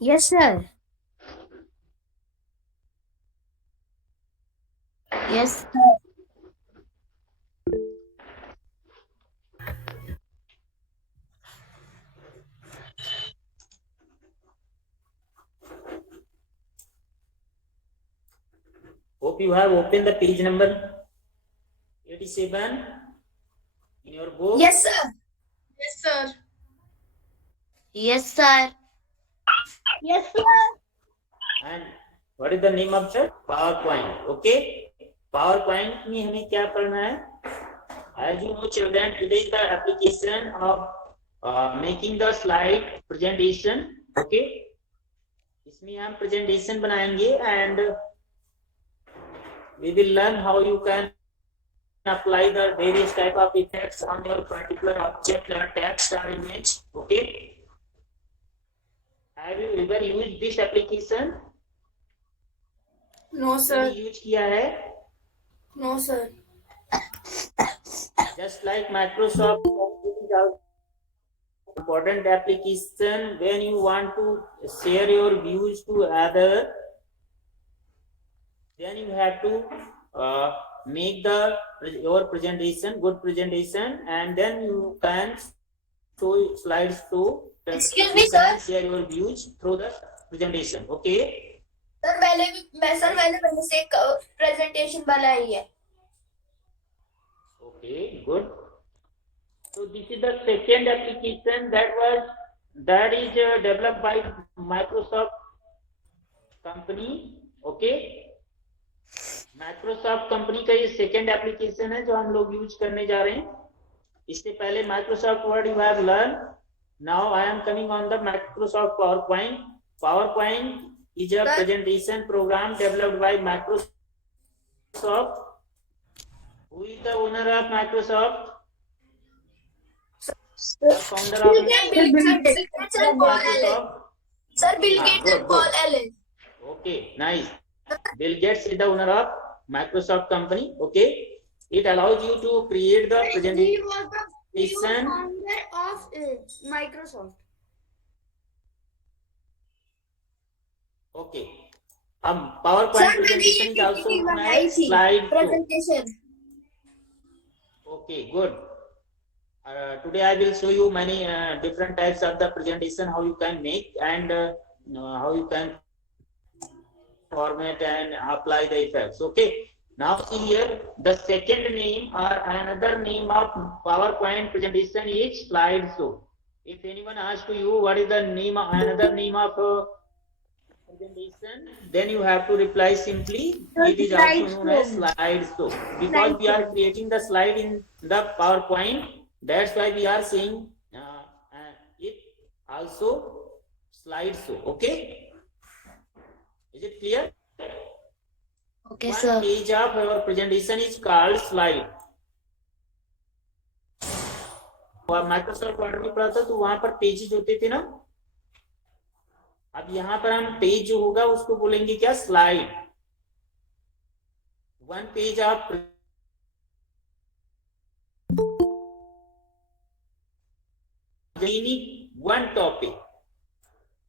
Yes, sir. Yes, sir. Hope you have opened the page number 87 in your book. Yes, sir. Yes, sir. Yes, sir. Yes, sir. And what is the name of the PowerPoint? Okay. PowerPoint में हमें क्या पढ़ना है? As you know, children, today is the application of making the slide presentation. Okay. इसमें हम presentation बनाएंगे and we will learn how you can apply the various type of effects on your particular object or text or image. Okay. Have you ever used this application? No, sir. Use किया है? No, sir. Just like Microsoft important application, when you want to share your views to other, then you have to make your presentation good presentation, and then you can show slides to Excuse me, sir. share your views through the presentation. Okay. Sir मैंने पहले से एक presentation बनाई है. Okay, good. So this is the second application that is developed by Microsoft company. Okay. Microsoft company का ये second application है जो हम लोग यूज करने जा रहे हैं. इससे पहले Microsoft Word you have learned. Now I am coming on the Microsoft PowerPoint. PowerPoint is a presentation program developed by Microsoft. Who is the owner of Microsoft? The founder of Microsoft? Sir, Bill Gates and Paul Allen. Okay, nice. Bill Gates is the owner of Microsoft company. Okay, it allows you to create the presentation. He was the founder of Microsoft. Okay. PowerPoint presentation is also known as slide show. Presentation. Okay, good. Today I will show you many different types of the presentation, how you can make and how you can format and apply the effects. Okay. Now see here, the second name or another name of PowerPoint presentation is slideshow. If anyone asks to you what is the name, another name of presentation, then you have to reply simply, it is also known as slideshow, because we are creating the slide in the PowerPoint. That's why we are saying it also slideshow. Okay, is it clear? Okay, One sir. page of our presentation is called slide. और Microsoft word में पढ़ा था तो वहां पर pages होते थे ना. अब यहाँ पर हम पेज जो होगा उसको बोलेंगे क्या? Slide. One page of one topic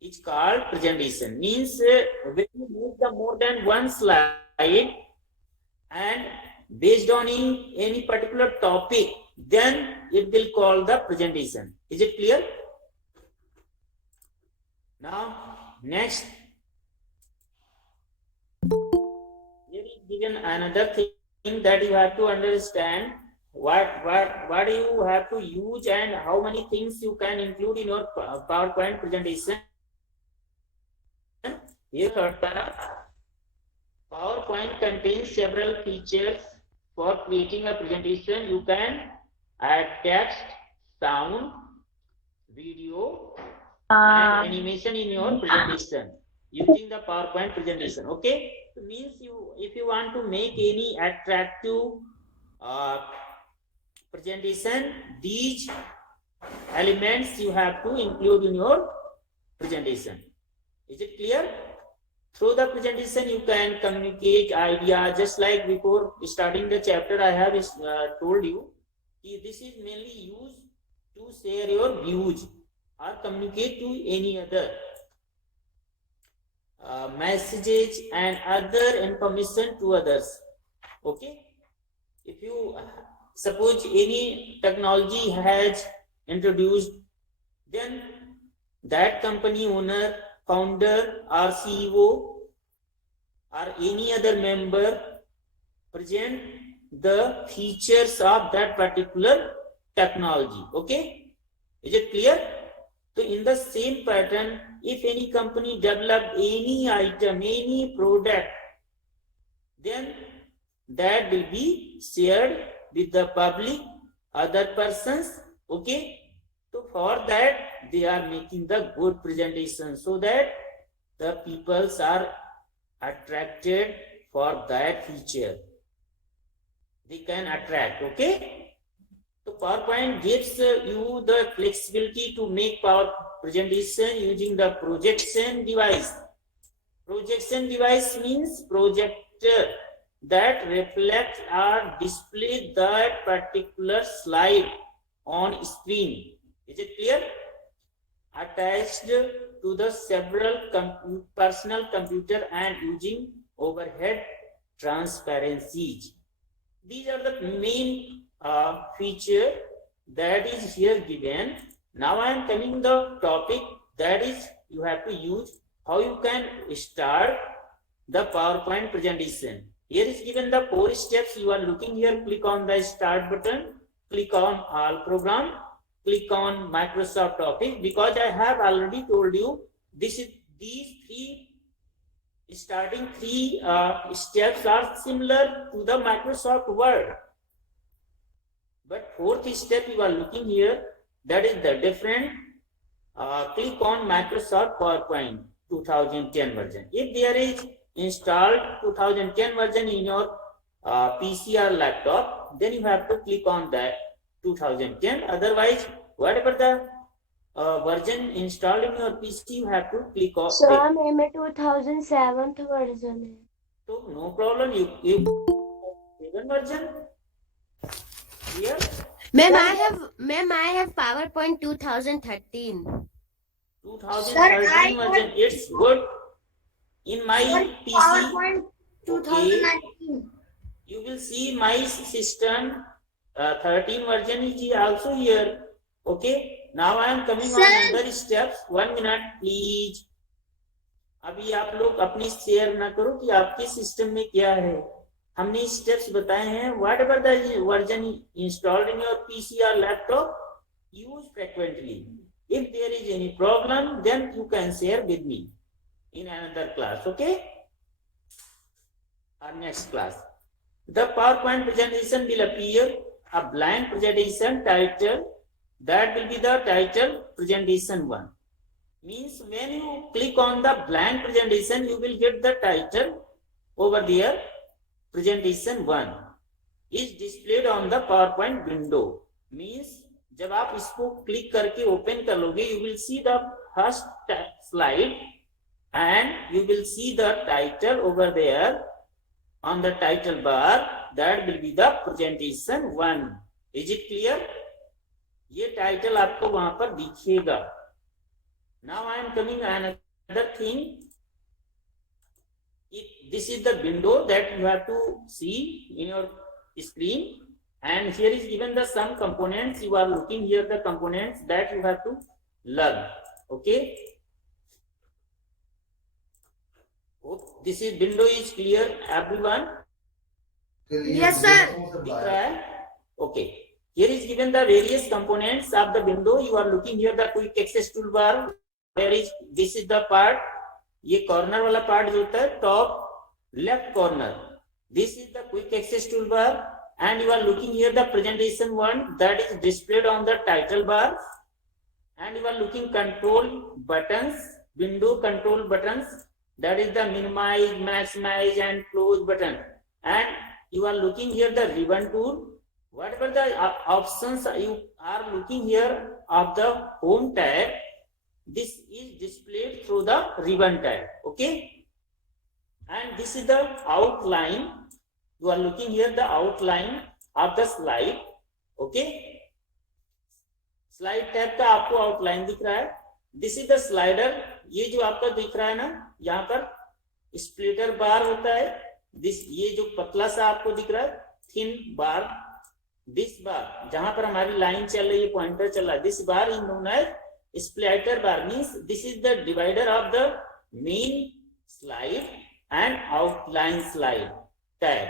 is called presentation. Means when you make the more than one slide and based on any particular topic, then it will call the presentation. Is it clear? Now next, here is given another thing that you have to understand. What you have to use and how many things you can include in your PowerPoint presentation. Here, PowerPoint contains several features for creating a presentation. You can add text, sound, video, and animation in your presentation using the PowerPoint presentation. Okay, so means if you want to make any attractive presentation, these elements you have to include in your presentation. Is it clear? Through the presentation you can communicate ideas. Just like before starting the chapter I have told you, this is mainly used to share your views or communicate to any other. messages and other information to others. Okay, if you suppose any technology has introduced, then that company owner, founder or CEO or any other member present the features of that particular technology. Okay, is it clear? So in the same pattern, if any company develop any item, any product, then that will be shared with the public, other persons. Okay, so for that they are making the good presentation so that the peoples are attracted for that feature. They can attract. Okay, so PowerPoint gives you the flexibility to make power presentation using the projection device. Projection device means projector that reflects or displays that particular slide on screen. Is it clear? Attached to the several personal computer and using overhead transparencies. These are the main feature that is here given. Now I am coming the topic that is you have to use, how you can start the PowerPoint presentation. Here is given the 4 steps. You are looking here, click on the start button, click on all program, click on Microsoft Office, because I have already told you these 3 starting 3 steps are similar to the Microsoft Word. But 4th step you are looking here, that is the different. Click on Microsoft PowerPoint 2010 version. If there is installed 2010 version in your PC or laptop, then you have to click on that 2010. Otherwise, whatever the version installed in your PC, you have to click on. So I'm in 2007 version. So no problem. You 7 version. Here. Ma'am, I have PowerPoint 2013. 2013 version. It's good. In my PC, PowerPoint 2019. you will see my system 13 version is also here. Okay. Now I am coming on another steps. 1 minute please. अभी आप लोग अपनी share ना करो कि आपके system में क्या है. हमने स्टेप्स बताए हैं. Whatever the version installed in your PC or laptop, use frequently. If there is any problem, then you can share with me in another class. Okay. Our next class. The PowerPoint presentation will appear a blank presentation title. That will be the title presentation 1. Means when you click on the blank presentation, you will get the title over there. Presentation 1 is displayed on the PowerPoint window. Means जब आप इसको click करके open कर लोगे, you will see the first slide and you will see the title over there on the title bar. That will be the presentation 1. Is it clear? ये title आपको वहां पर दिखेगा. Now I am coming another thing. This is the window that you have to see in your screen, and here is given the some components. You are looking here the components that you have to learn. Okay. Hope this is window is clear, everyone. Yes, sir. Okay. Here is given the various components of the window. You are looking here the quick access toolbar. This is the part. ये corner वाला part जो होता है top left corner. This is the quick access tool bar and you are looking here the presentation 1 that is displayed on the title bar and you are looking control buttons, window control buttons, that is the minimize, maximize and close button, and you are looking here the ribbon tool. Whatever the options you are looking here of the home tab, this is displayed through the ribbon tab. Okay, and this is the outline. You are looking here the outline of the slide. Okay, slide tab का आपको outline दिख रहा है. This is the slider. ये जो आपका दिख रहा है ना यहाँ पर, स्प्लिटर बार होता है, दिस ये जो पतला सा आपको दिख रहा है थिन बार, दिस बार जहां पर हमारी लाइन चल रही है, पॉइंटर चल रहा है, this bar is known as splitter bar, means this is the divider of the main slide and outline slide tab.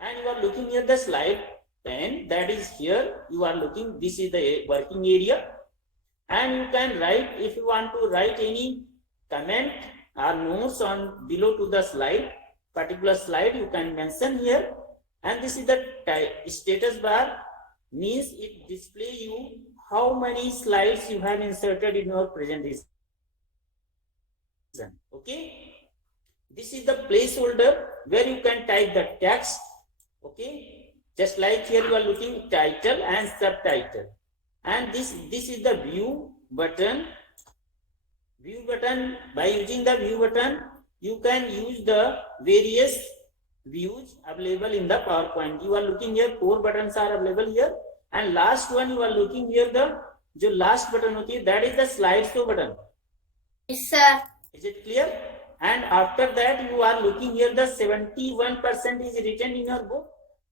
And you are looking here the slide pane, that is here you are looking, this is the working area, and you can write, if you want to write any comment or notes on below to the slide, particular slide you can mention here. And this is the status bar, means it display you how many slides you have inserted in your presentation. Okay, this is the placeholder where you can type the text. Okay, just like here you are looking title and subtitle, and this is the view button. By using the view button you can use the various views available in the PowerPoint. You are looking here 4 buttons are available here, and last one you are looking here, the जो last button होती है, that is the slideshow button. Yes, sir. Is it clear? And after that you are looking here, the 71% is written in your book,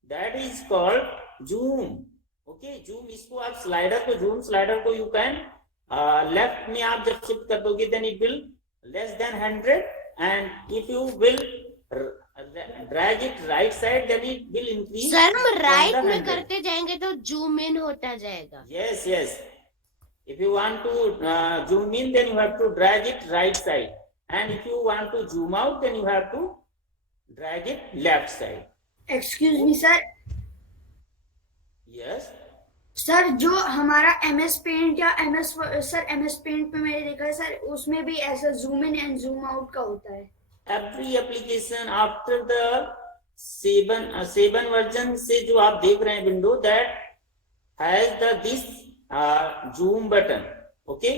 that is called zoom. Okay, zoom, इसको आप slider को, zoom slider को you can left में आप जब shift कर दोगे then it will less than 100, and if you will drag it right side then it will increase. Sir हम राइट में करते जाएंगे तो जूम इन होता जाएगा. Yes, yes. If you want to zoom in, then you have to drag it right side, and if you want to zoom out, then you have to drag it left side. Excuse me sir. Yes. Sir जो हमारा MS paint या MS paint पे मैंने देखा है sir, उसमें भी ऐसा zoom in and zoom out का होता है. Every application after the 7 version से जो आप देख रहे हैं window, that has the this zoom button. Okay.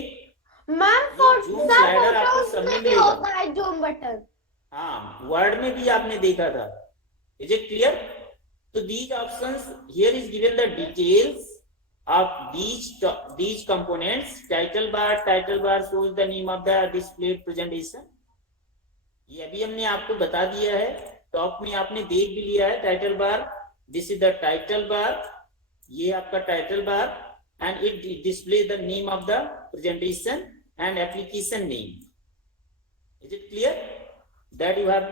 Ma'am zoom slider आपको सब में मिलेगा. होता है जूम बटन. हाँ, वर्ड में भी आपने देखा था. Is it clear? So these options here is given the details of these components. Title bar shows the name of the displayed presentation. ये अभी हमने आपको बता दिया है, टॉप में आपने देख भी लिया है title bar. This is the title बार, ये आपका title bar, and it displays the name of the presentation and application name. Is it clear? That you have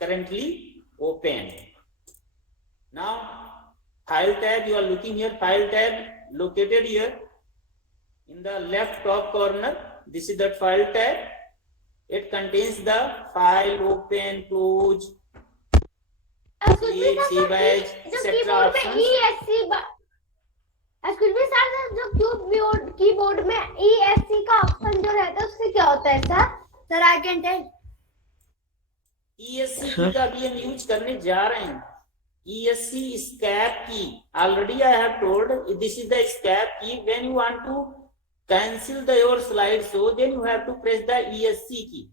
currently opened. Now file tab, you are looking here, file tab located here in the left top corner. This is the file tab. It contains the file, open, close, create, save as, etc. options. Excuse me sir, जो keyboard में ESC का option जो रहता है उससे क्या होता है sir? Sir I can tell. ESC का भी हम यूज करने जा रहे हैं. ESC escape key. Already I have told this is the escape key. When you want to cancel your slide show, then you have to press the ESC key.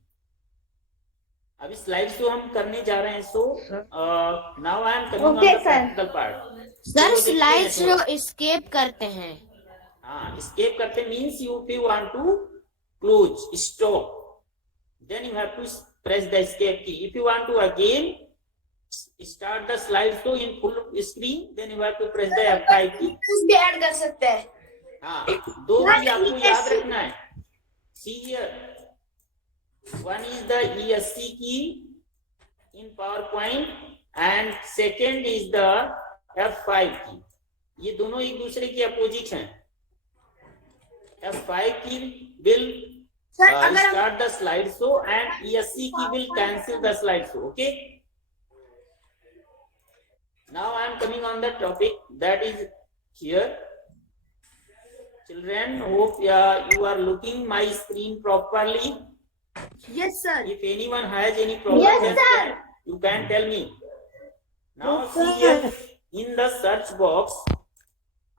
अभी slide show हम करने जा रहे हैं. So now I am coming on the practical part. Sir slide show escape करते हैं. हाँ, escape करते means you want to close, stop, then you have to press the escape key. If you want to again start the slide show in full screen, then you have to press the F5 key. कुछ भी add कर सकते हैं. हाँ, दो भी आपको याद रखना है. See here, one is the ESC key in PowerPoint and second is the F5 key. ये दोनों एक दूसरे के अपोजिट हैं. F5 key will start the slide show and ESC key will cancel the slide show. Okay. Now I am coming on the topic that is here. Children, hope you are looking my screen properly. Yes sir. If anyone has any problem, Yes, sir. you can tell me. Now see here in the search box,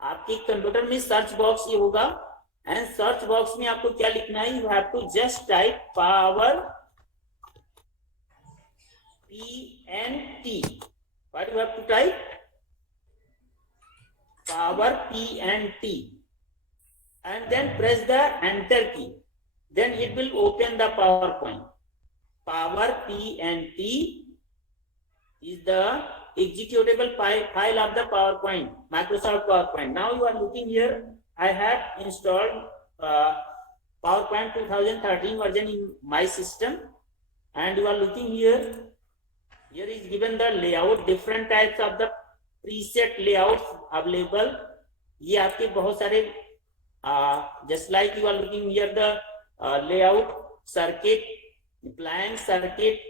आपके computer में search box ये होगा, and search box में आपको क्या लिखना है? You have to just type power PNT. What you have to type? Power PNT, and then press the enter key. Then it will open the PowerPoint. power PNT is the executable file of the PowerPoint, Microsoft PowerPoint. Now you are looking here, I have installed PowerPoint 2013 version in my system, and you are looking here. Here is given the layout, different types of the preset layouts available. ये आपके बहुत सारे just like you are looking here the layout, circuit, blank circuit.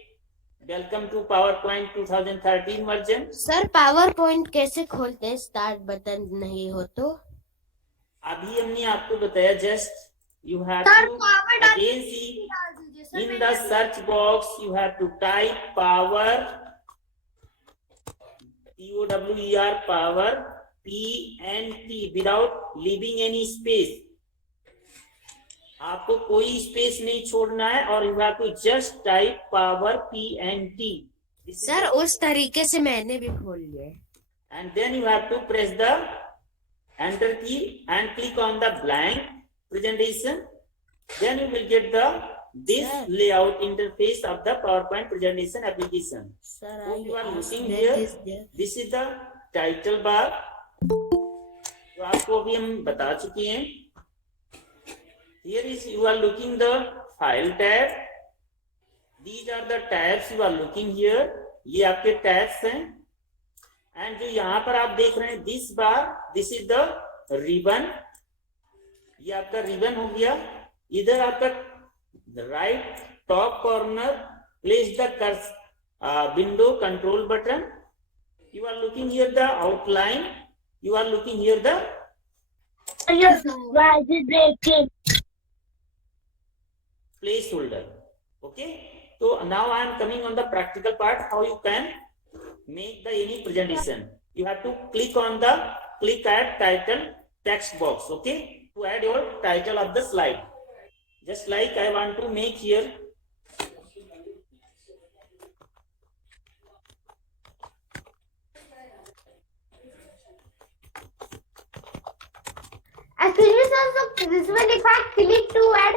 Welcome to PowerPoint 2013 version. Sir power point कैसे खोलते हैं? Start button नहीं हो तो? अभी हमने आपको बताया just you have Sir, to power डाल again see दीजिए सर, in मैंने the search box you have to type power, POWER, power, PNT without leaving any space. आपको कोई स्पेस नहीं छोड़ना है और you have to just type power PNT. Sir उस तरीके से मैंने भी खोल लिया। And then you have to press the enter key and click on the blank presentation. Then you will get this layout interface of the PowerPoint presentation application. Sir So you are looking here. This is the title bar. तो आपको अभी हम बता चुके हैं. Here is you are looking the file tab. These are the tabs you are looking here. ये आपके tabs हैं. And जो यहाँ पर आप देख रहे हैं this bar, this is the ribbon. ये आपका ribbon हो गया. इधर आपका right top corner place the window control button. You are looking here the outline. You are looking here the placeholder. Okay. So now I am coming on the practical part. How you can make the any presentation. You have to click add title text box. Okay. To add your title of the slide. Just like I want to make here. Excuse me sir, this में लिखा है click to add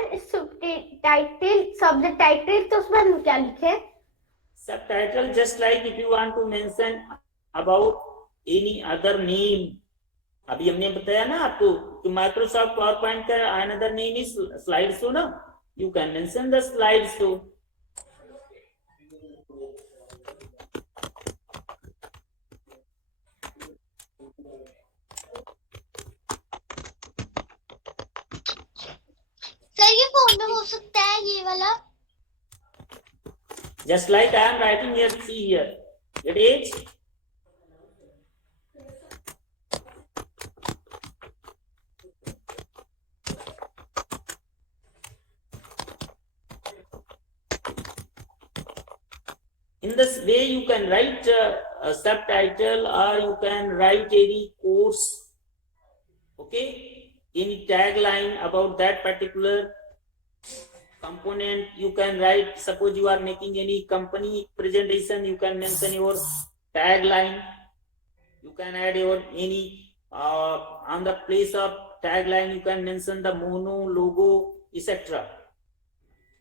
subject title, तो उसमें हम क्या लिखे? Subtitle, just like if you want to mention about any other name. अभी हमने बताया ना आपको कि Microsoft PowerPoint का another name is slideshow ना. You can mention the slideshow. Sir ये फोन में हो सकता है ये वाला? Just like I am writing here, see here. It is in this way you can write a subtitle or you can write any course. Okay, any tagline about that particular component you can write. Suppose you are making any company presentation, you can mention your tagline. You can add your any on the place of tagline you can mention the mono, logo, etc.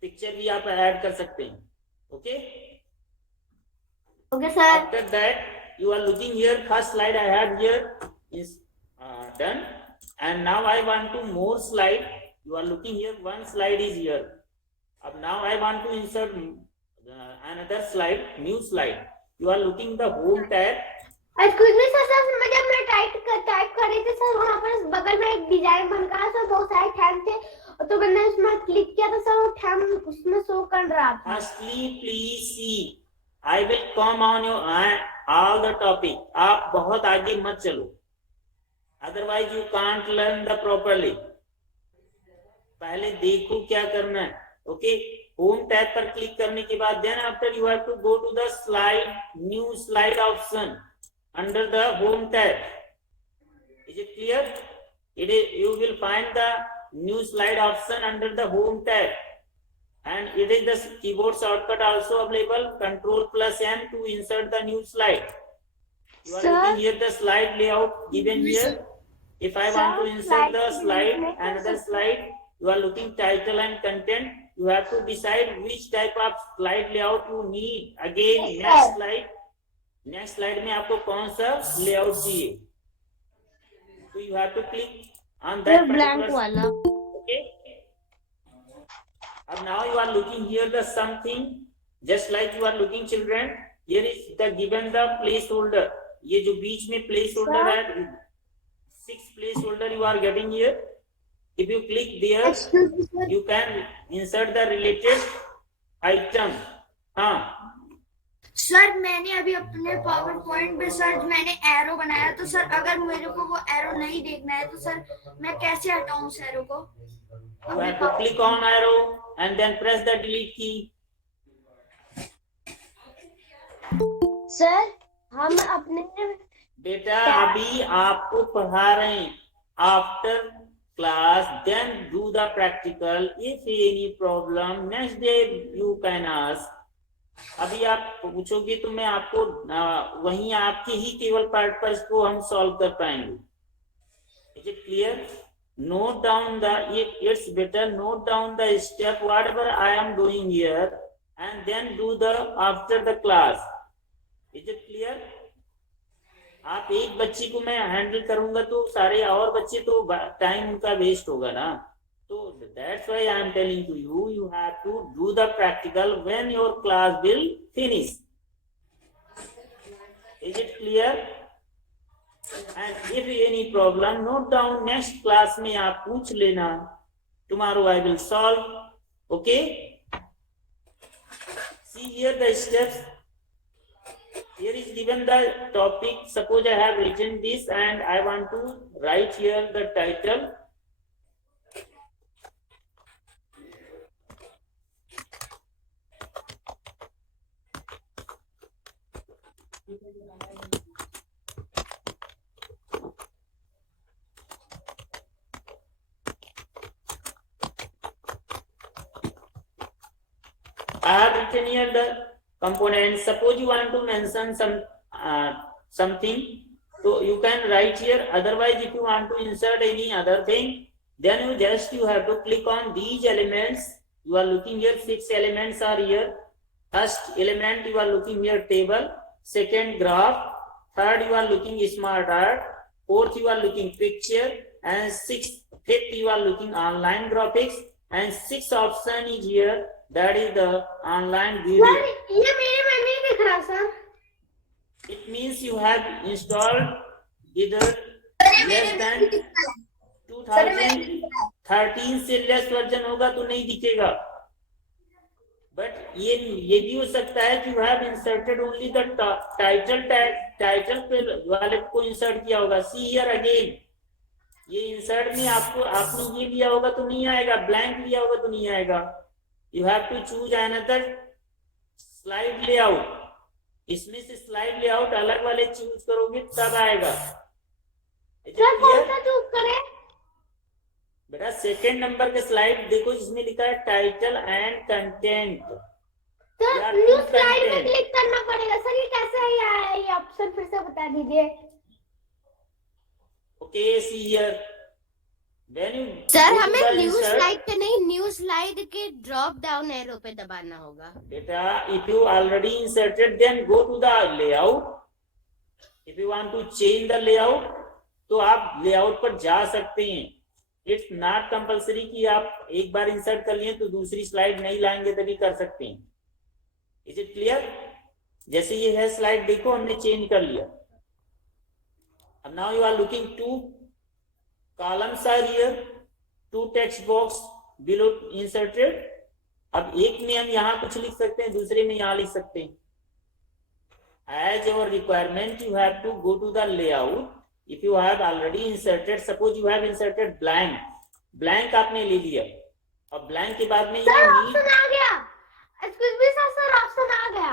Picture भी आप add कर सकते हैं. Okay. Okay sir. After that you are looking here. First slide I have here is done, and now I want to more slide. You are looking here. One slide is here. Now I want to insert another slide, new slide. You are looking the home tab. Excuse me sir, जब मैं type कर रही थी sir, वहाँ पर बगल में एक डिजाइन बन रहा सर, बहुत सारे टैब थे, तो मैंने उसमें क्लिक किया तो सर वो टैब उसमें शो कर रहा था. Firstly, please see. I will come on your all the topic. आप बहुत आगे मत चलो. Otherwise you can't learn the properly. पहले देखो क्या करना है. Okay. Home tab पर क्लिक करने के बाद then after you have to go to the slide, new slide option under the home tab. Is it clear? You will find the new slide option under the home tab, and it is the keyboard shortcut also available, Ctrl+N to insert the new slide. You are looking here the slide layout given here. If I want to insert the slide, another slide, you are looking title and content. you have to decide which type of slide layout you need. Again, Yes, next slide में आपको कौन सा layout चाहिए? So you have to click on that blank particular. वाला. Okay. And now you are looking here the something, just like you are looking children. Here is the given the placeholder. ये जो बीच में placeholder है, 6 placeholder you are getting here. If you click there, excuse me sir. you can insert the related item. हाँ, sir मैंने अभी अपने power point पे sir मैंने एरो बनाया, तो सर अगर मेरे को वो एरो नहीं देखना है तो सर मैं कैसे हटाऊं उस एरो को? you have to click on arrow and then press the delete key. Sir हम अपने बेटा अभी आपको पढ़ा रहे हैं. After class then do the practical. If any problem next day you can ask. अभी आप पूछोगे तो मैं आपको वहीं आपके ही केवल पार्ट पर इसको हम सॉल्व कर पाएंगे. Is it clear? Note down the, it's better note down the step whatever I am doing here and then do the after the class. Is it clear? आप एक बच्चे को मैं हैंडल करूंगा तो सारे और बच्चे तो टाइम उनका वेस्ट होगा ना. So that's why I am telling to you, you have to do the practical when your class will finish. Is it clear? And if any problem, note down next class में आप पूछ लेना. Tomorrow I will solve. Okay? See here the steps. Here is given the topic. Suppose I have written this and I want to write here the title. I have written here the components. Suppose you want to mention something, so you can write here. Otherwise, if you want to insert any other thing, then you have to click on these elements. You are looking here, 6 elements are here. First element you are looking here, table. Second, graph. Third, you are looking smart art. Fourth, you are looking picture. And fifth, you are looking online graphics. And sixth option is here. That is the online video. Sir ये मेरे में नहीं दिख रहा sir. It means you have installed either less than 2013 से less version होगा तो नहीं दिखेगा. बट ये भी हो सकता है कि you have inserted only the title पे वाले को इंसर्ट किया होगा. See here again. ये इंसर्ट में आपने ये लिया होगा तो नहीं आएगा, ब्लैंक लिया होगा तो नहीं आएगा. You have to choose another slide layout. इसमें से स्लाइड लेआउट अलग वाले चूज करोगे तब आएगा. सर कौन सा चूज करें? बेटा सेकंड नंबर के स्लाइड देखो जिसमें लिखा है title and content. Sir new slide पे क्लिक करना पड़ेगा. सर ये कैसे है ये ऑप्शन फिर से बता दीजिए. Okay see here. सर हमें न्यू स्लाइड पे नहीं, न्यू स्लाइड के ड्रॉप डाउन एरो पे दबाना होगा. बेटा if you already inserted then go to the layout. If you want to change the layout तो आप लेआउट पर जा सकते हैं. इट्स नॉट कंपलसरी कि आप एक बार इंसर्ट कर लिए तो दूसरी स्लाइड नहीं लाएंगे तभी कर सकते हैं. Is it clear? जैसे ये है स्लाइड देखो हमने चेंज कर लिया. अब now you are looking to columns are here, 2 text box below inserted. अब एक में हम यहाँ कुछ लिख सकते हैं, दूसरे में यहाँ लिख सकते हैं. As your requirement, you have to go to the layout. If you have already inserted, suppose you have inserted blank आपने ले लिया. अब blank के बाद में सर ऑप्शन आ गया. एक्सक्यूज मी सर ऑप्शन आ गया.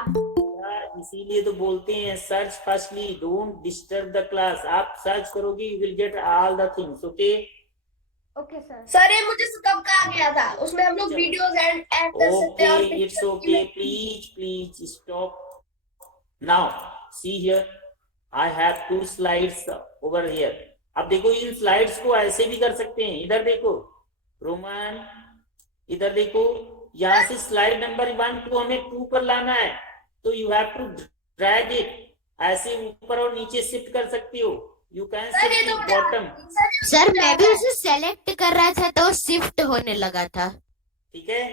इसीलिए तो बोलते हैं search firstly, don't disturb the class. आप सर्च करोगे you will get all the things. Okay okay sir. Sir ये मुझे कब का आ गया था, उसमें हम लोग वीडियोस ऐड कर सकते हैं. Okay it's okay. Please stop now. See here I have 2 slides over here. अब देखो इन स्लाइड्स को ऐसे भी कर सकते हैं. इधर देखो रोमन, इधर देखो यहाँ से स्लाइड नंबर 1 को हमें 2 पर लाना है, तो you have to drag it, ऐसे ऊपर और नीचे शिफ्ट कर सकती हो। यू कैन सर ये शिफ्ट तो बॉटम, सर मैं भी उसे सेलेक्ट कर रहा था तो शिफ्ट होने लगा था। ठीक है।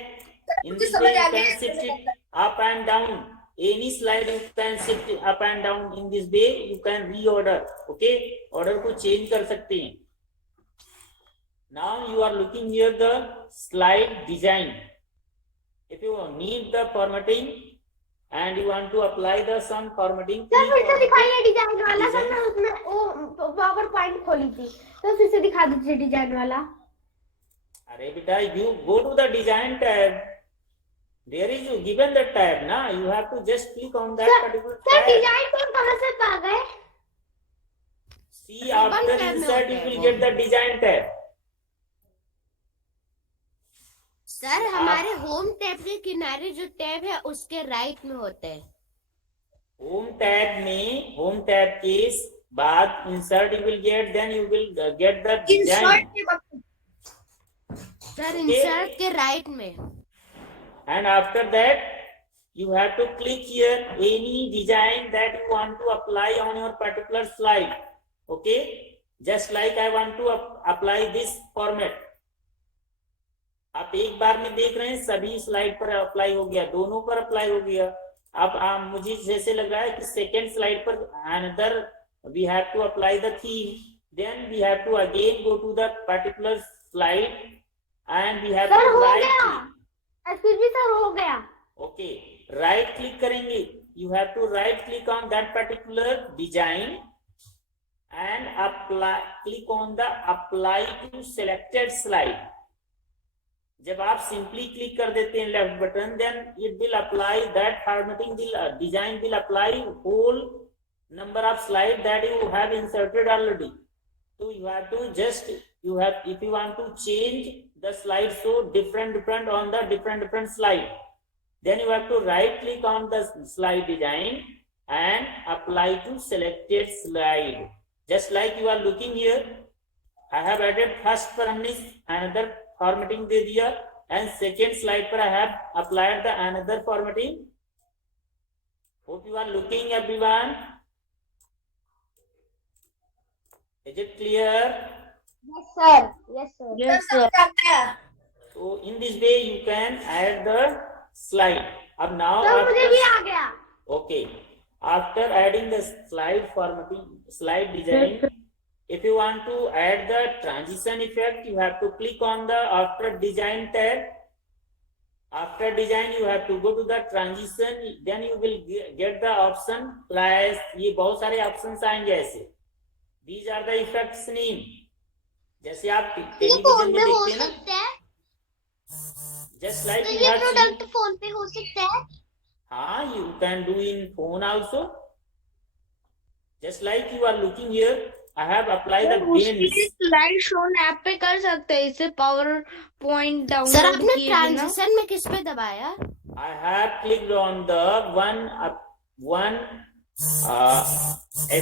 इन मुझे दिस समझ वे आ यू गया can shift it up and down, any slide you can shift up and down. In this way you can reorder, okay, order को change कर सकते हैं। Now you are looking here the slide design. If you need the formatting and you want to apply the some formatting, sir फिर से click on दिखाइए design वाला। Sir design. मैं उसमें वो पावर पॉइंट खोली थी, तो फिर से दिखा दीजिए डिजाइन वाला। अरे बेटा, you go to the design tab. There is you given the tab ना, you have to just click on that particular sir tab. Design को कहाँ से पा गए? See, after tab में insert you होता है will वो। get the design tab. Sir हमारे होम टैब के किनारे जो टैब है उसके राइट में होते हैं। होम टैब में, होम टैब के बाद insert you will get, then you will get the design. Insert के वक्त सर इंसर्ट के राइट में। And after that you have to click here any design that you want to apply on your particular slide, okay, just like I want to apply this format. आप एक बार में देख रहे हैं सभी slide पर अप्लाई हो गया, दोनों पर अप्लाई हो गया। अब मुझे जैसे लग रहा है कि सेकेंड स्लाइड पर another we have to apply the theme, then we have to again go to the particular slide and we have sir to हो right गया, click. एक्सक्यूज मी सर हो गया। ओके, राइट क्लिक करेंगे, you have to right click on that particular design and apply, click on the apply to selected slide. जब आप simply click कर देते हैं left button, then it will apply that formatting design will apply whole number of slide that you have inserted already. So you have to just, you have, if you want to change the slide so different on the different slide, then you have to right click on the slide design and apply to selected slide. Just like you are looking here, I have added first पर हमने another formatting दे दिया and second slide पर I have applied the another formatting. Hope you are looking everyone. Is it clear? Yes sir, yes sir, yes sir. So in this way you can add the slide. अब now sir मुझे भी after, आ गया। okay, after adding the slide formatting, slide design, if you want to add the transition effect, you have to click on the after design tab. After design you have to go to the transition, then you will get the option plus, ये बहुत सारे options आएंगे ऐसे। These are the effects name. जैसे आप television में देखते हैं ना, just like you have seen, phone पे हो सकता है? हाँ, you can do in phone also. Just like you are looking here, I have applied the bins. Slide shown app पे कर सकते हैं, इसे पावर पॉइंट सर डाउनलोड आपने किए बिना। ट्रांजिशन में किस पे दबाया? I have clicked on the one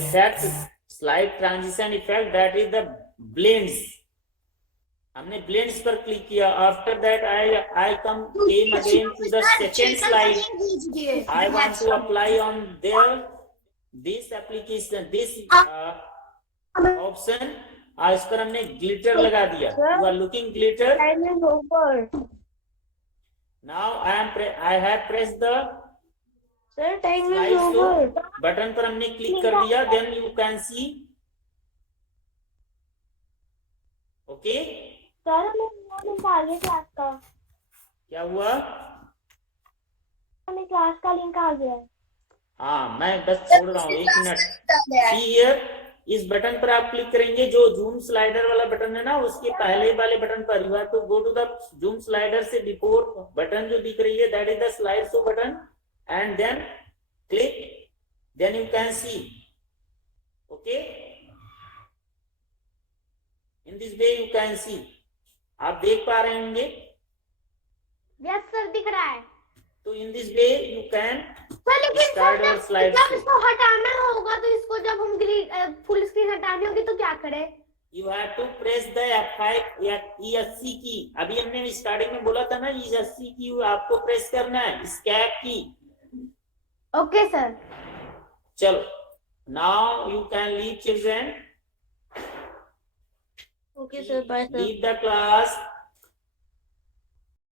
effect, slide transition effect, that is the blends. हमने blends पर क्लिक किया। After that I came again to the second slide. I want to apply on there this application, this option। इस पर हमने glitter लगा दिया। You are looking glitter. Time is over. Now I have pressed the sir time is slide show over. Button पर हमने click कर दिया, then you can see, okay, sir हमें लिंक आ गया क्लास का, क्या हुआ? हमें क्लास का लिंक आ गया। हाँ, मैं बस छोड़ रहा हूँ, 1 मिनट। See here, इस बटन पर आप क्लिक करेंगे, जो जूम स्लाइडर वाला बटन है ना, उसके पहले वाले बटन पर you have to go to the zoom slider से बिफोर बटन जो दिख रही है, that is the slide show button, and then click, then you can see, okay, in this way you can see. आप देख पा रहे होंगे? यस सर दिख रहा है। तो इन this way you can sir लेकिन स्टार्ट सर और स्लाइड जब शो। इसको हटाना होगा तो इसको जब हम फुल स्क्रीन हटानी होगी तो क्या करें? You have to press the F5 या ESC की। अभी हमने स्टार्टिंग में बोला था ना, ESC की आपको प्रेस करना है, escape की। Okay sir. चलो, now you can leave children, Okay, sir. Bye, sir. leave the class।